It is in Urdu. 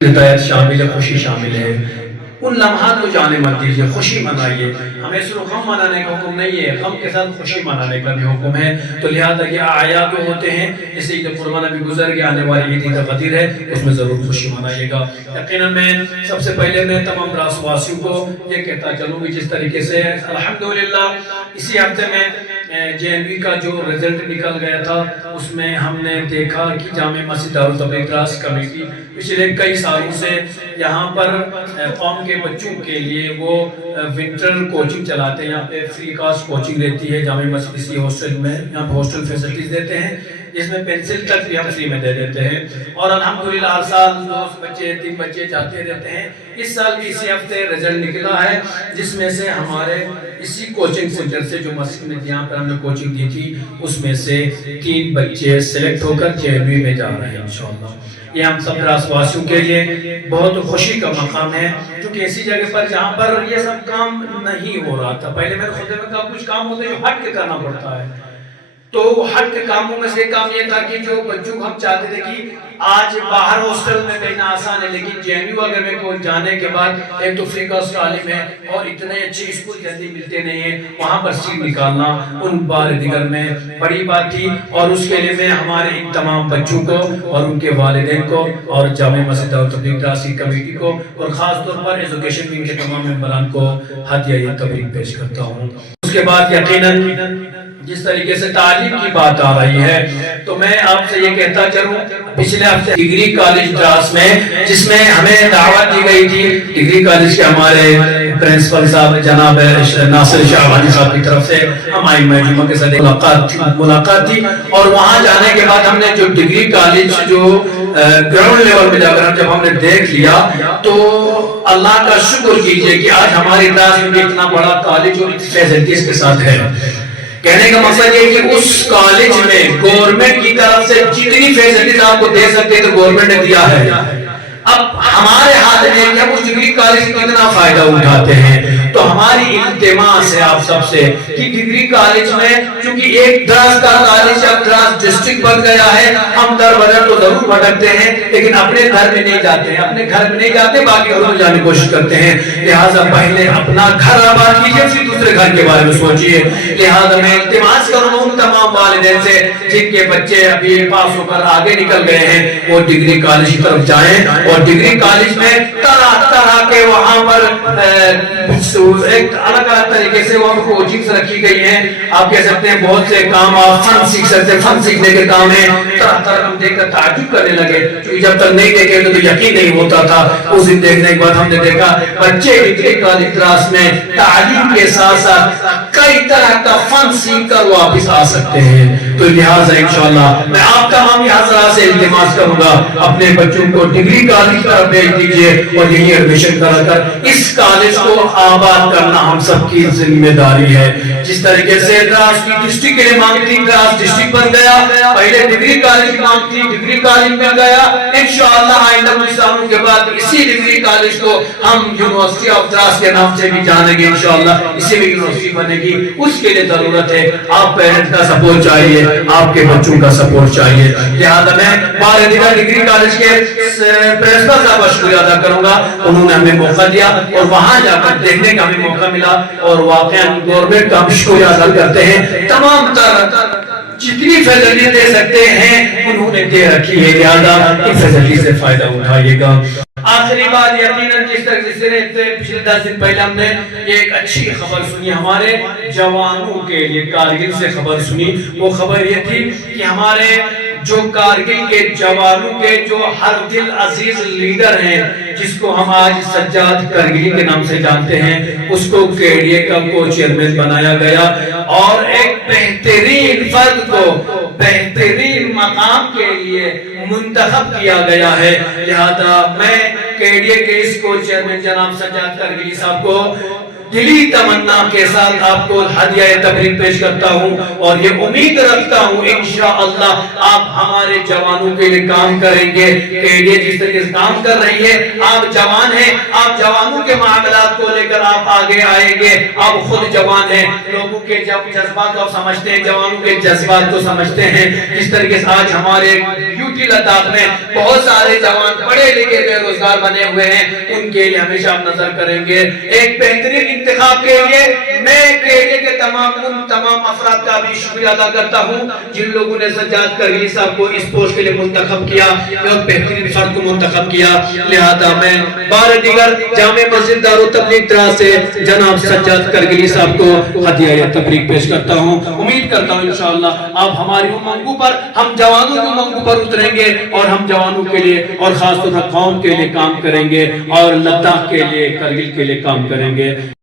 ہدایت شامل ہے، خوشی شامل ہے۔ ان لمحات کو جانے مت دیجیے، خوشی منائیے۔ ہمیں صرف غم منانے کا حکم نہیں ہے، غم کے ساتھ خوشی منانے کا بھی حکم ہے۔ تو لہذا یہ اعیاد جو ہوتے ہیں، جیسے عید قربان ابھی گزر کے آنے والی عید غدیر ہے، اس میں ضرور خوشی منائیے گا۔ یقیناً میں سب سے پہلے میں تمام راس واسیوں کو یہ کہتا چلوں گی جس طریقے سے الحمدللہ اسی ہفتے میں JNV کا جو رزلٹ نکل گیا تھا، اس میں ہم نے دیکھا کہ جامع مسجد دارالتبلیغ ٹرسٹ کمیٹی پچھلے کئی سالوں سے یہاں پر قوم کے بچوں کے لیے وہ ونٹر کوچنگ چلاتے ہیں۔ یہاں پہ فری کاسٹ کوچنگ رہتی ہے جامع مسجد اسی ہاسٹل میں، یہاں پہ ہاسٹل فیسلٹیز دیتے ہیں، جس میں پینسل تک بھی ہم فری میں دے دیتے ہیں۔ اور الحمدللہ ہر سال 2 بچے 3 بچے جاتے رہتے ہیں۔ اس سال بھی اسی ہفتے رزلٹ نکلا ہے، جس میں سے ہمارے اسی کوچنگ سینٹر سے جو مسجد میں جہاں پر ہم نے کوچنگ دی تھی، اس میں سے 3 بچے سلیکٹ ہو کر JNV میں جا رہے ہیں انشاءاللہ۔ یہ ہم سب راس واسیوں کے لیے بہت خوشی کا مقام ہے، کیونکہ ایسی جگہ پر جہاں پر یہ سب کام نہیں ہو رہا تھا۔ پہلے میں خود میں کہا کچھ کام ہوتے ہیں جو ہٹ کے کرنا پڑتا ہے، تو ہٹ کے کاموں میں سے کام یہ تھا کہ جو بچوں کو ہم چاہتے تھے کہ آج باہر ہاسٹل میں کہنا آسان ہے، لیکن JNU اگر میں کو جانے کے بعد ایک تو فری کاسٹ عالم ہے اور اتنے اچھے اسکول جلدی ملتے نہیں ہیں، وہاں پر سیٹ نکالنا ان بار دیگر میں بڑی بات تھی۔ اور اس کے لیے میں ہمارے ان تمام بچوں کو اور ان کے والدین کو اور جامع مسجد دارالتبلیغ ٹرسٹ کمیٹی کو اور خاص طور پر ایجوکیشن ونگ کے تمام ممبران کو ہدیہ تبریک پیش کرتا ہوں۔ اس کے بعد یقیناً جس طریقے سے تعلیم کی بات آ رہی ہے، تو میں آپ سے یہ کہتا چلوں، پچھلے ہفتے ڈگری کالج ڈراس میں جس میں ہمیں دعوت دی گئی تھی ڈگری کالج کے ہمارے پرنسپل صاحب جناب ناصر شاہوانی صاحب کی طرف سے ہماری محکمہ کے ساتھ ملاقات تھی، اور وہاں جانے کے بعد ہم نے جو ڈگری کالج جو گراؤنڈ لیول میں جا کر جب ہم نے دیکھ لیا تو اللہ کا شکر کیجئے کہ آج ہماری ڈراس میں اتنا بڑا کالج اور فیسلٹیز کے ساتھ ہے۔ کہنے کا مقصد یہ کہ اس کالج میں گورنمنٹ کی طرف سے جتنی فیسلٹیز آپ کو دے سکتے تو گورنمنٹ نے دیا ہے۔ اب ہمارے ہاتھ میں کہ ہم اس ڈگری کالج سے کتنا فائدہ اٹھاتے ہیں، تو ہماری التماس ہے آپ سب سے کہ ڈگری کالج میں چونکہ ایک دراز کا کالج اب دراز ڈسٹرکٹ بن گیا ہے، ہم در بدر تو ضرور بھٹکتے ہیں لیکن اپنے گھر میں نہیں جاتے ہیں، اپنے گھر میں نہیں جاتے، باقی گھروں میں جانے کی کوشش کرتے ہیں۔ لہٰذا پہلے اپنا گھر آباد کیجیے، پھر دوسرے گھر کے بارے میں سوچیے۔ لہٰذا میں التماس کروں ان تمام والدین سے جن کے بچے ابھی پاس ہو کر آگے نکل گئے ہیں، وہ ڈگری کالج کی طرف جائیں، اور ڈگری کالج میں طرح طرح کے وہاں پر ایک الگ الگ طریقے سے وہاں کوچنگز رکھی گئی ہیں۔ آپ کہہ سکتے ہیں بہت سے کام آپ فن سیکھ سکتے ہیں، فن سیکھنے کے کام ہیں، طرح طرح ہم دیکھ کر تعجب کرنے لگے، کیونکہ جب تک نہیں دیکھے تو یقین نہیں ہوتا تھا۔ اس دن دیکھنے کے بعد ہم نے دیکھا بچے ڈگری کالج کلاس میں تعلیم کے ساتھ ساتھ کئی طرح کا فن سیکھ کر واپس آ سکتے ہیں۔ تو لہٰذا انشاءاللہ میں آپ تمام حضرات سے التماس کروں گا اپنے بچوں کو ڈگری کالج پر بھیج دیجیے اور یہی ایڈمیشن کرا کر اس کالج کو آباد کرنا ہم سب کی ذمہ داری ہے۔ جس طریقے سے دراز کی ڈسٹرکٹ کے لیے مانگ تھی، دراز ڈسٹرکٹ بن گیا، پہلے ڈگری کالج کی مانگ تھی، ڈگری کالج بن گیا، انشاءاللہ آئندہ کچھ سالوں کے بعد اسی ڈگری کالج کو ہم یونیورسٹی آف دراز کے نام سے بھی جانیں گے انشاءاللہ، اسی میں یونیورسٹی بنے گی۔ اس کے لیے ضرورت ہے آپ پیرنٹ کا سپورٹ چاہیے، آپ کے بچوں کا سپورٹ چاہیے۔ لہٰذا میں بار دیگر ڈگری کالج کے پرنسپل صاحب کا شکریہ ادا کروں گا، انہوں نے ہمیں موقع دیا اور وہاں جا کر دیکھنے کا ہمیں موقع ملا، اور واقعا گورنمنٹ کا ہم شکریہ ادا کرتے ہیں۔ تمام جتنی فیسلٹی دے سکتے ہیں انہوں نے دے رکھی ہے، لہٰذا ان فیسلٹی سے فائدہ اٹھائیے گا۔ آخری بات یقیناً جس طرح سے پچھلے 10 دن پہلے ہم نے ایک اچھی خبر سنی، ہمارے جوانوں کے لیے کارگل سے خبر سنی۔ وہ خبر یہ تھی کہ ہمارے جو کارگل کے جوانوں کے جو ہر دل عزیز لیڈر ہیں، جس کو ہم آج سجاد کرگلی کے نام سے جانتے ہیں، اس کو KDA کا کو چیئرمین بنایا گیا اور ایک بہترین فرد کو بہترین مقام کے لیے منتخب کیا گیا ہے۔ لہذا میں KDA کے اس کو چیئرمین جناب سجاد کرگلی صاحب کو دلی تمنا کے ساتھ آپ کو ہدیہ تبریک پیش کرتا ہوں اور یہ امید رکھتا ہوں انشاءاللہ آپ ہمارے جوانوں کے لیے کام کریں گے کہ یہ جس طریقے سے کام کر رہی ہے، آپ جوان ہیں، آپ جوانوں کے معاملات کو لے کر آپ آگے آئیں گے، آپ خود جوان ہیں، لوگوں کے جذبات کو سمجھتے ہیں، جوانوں کے جذبات کو سمجھتے ہیں۔ جس طریقے سے آج ہمارے یوٹی لداخ میں بہت سارے جوان پڑھے لکھے بے روزگار بنے ہوئے ہیں، ان کے لیے ہمیشہ آپ نظر کریں گے۔ ایک بہترین انتخاب کے لیے میں کیلے کے تمام افراد کا بھی شکریہ ادا کرتا ہوں جن لوگوں نے سجاد کرگلی صاحب کو اس پوسٹ کے لیے منتخب کیا، بہت بہترین فرد کو منتخب کیا۔ لہذا میں بار دیگر جامع مسجد دارالتبلیغ طرح سے جناب سجاد کرگلی صاحب کو ہدیہ تبریک پیش کرتا ہوں۔ امید کرتا ہوں انشاءاللہ آپ ہماری امنگوں پر، ہم جوانوں کی امنگوں پر اتریں گے اور ہم جوانوں کے لیے اور خاص طور پر قوم کے لیے کام کریں گے اور لداخ کے لیے، کرگل کے لیے کام کریں گے۔